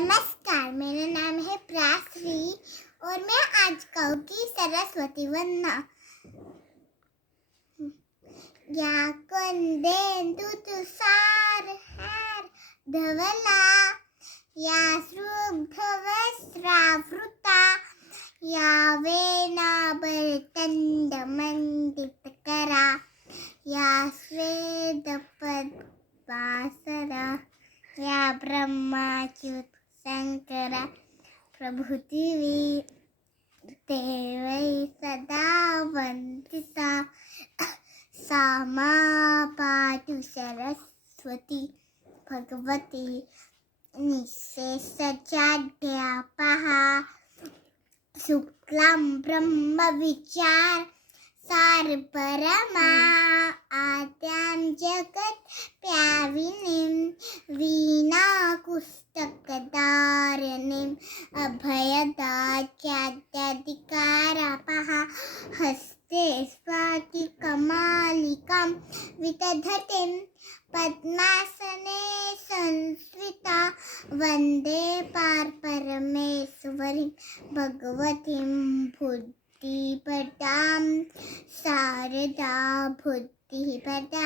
नमस्कार, मेरा नाम है प्राश्री और मैं आज कहूँगी सरस्वती वंदना। या कंदेंदु तुषार हार धवला, या शुभ्रवस्त्रावृता, या वेणाभरतंडमण्डितकरा, या श्वेतपद्मासना, या ब्रह्माच्युत शंकरा प्रभृतिवी देवै सदा वंदिता। सा मा पातु सरस्वती भगवती निःशेषजाड्यापहा। शुक्लां ब्रह्मविचार सारपरमा, आद्यां जगत्प्याविनीं वीणाकुस्तकधारिणीं अभयदाख्याद्यधिकारापहा। हस्ते स्फटिकमालिकां विदधतीं पद्मासने संस्थिता, वन्दे परमेश्वरीं भगवतीं बुद्धिप्रदां शारदा बुद्धिप्रदा।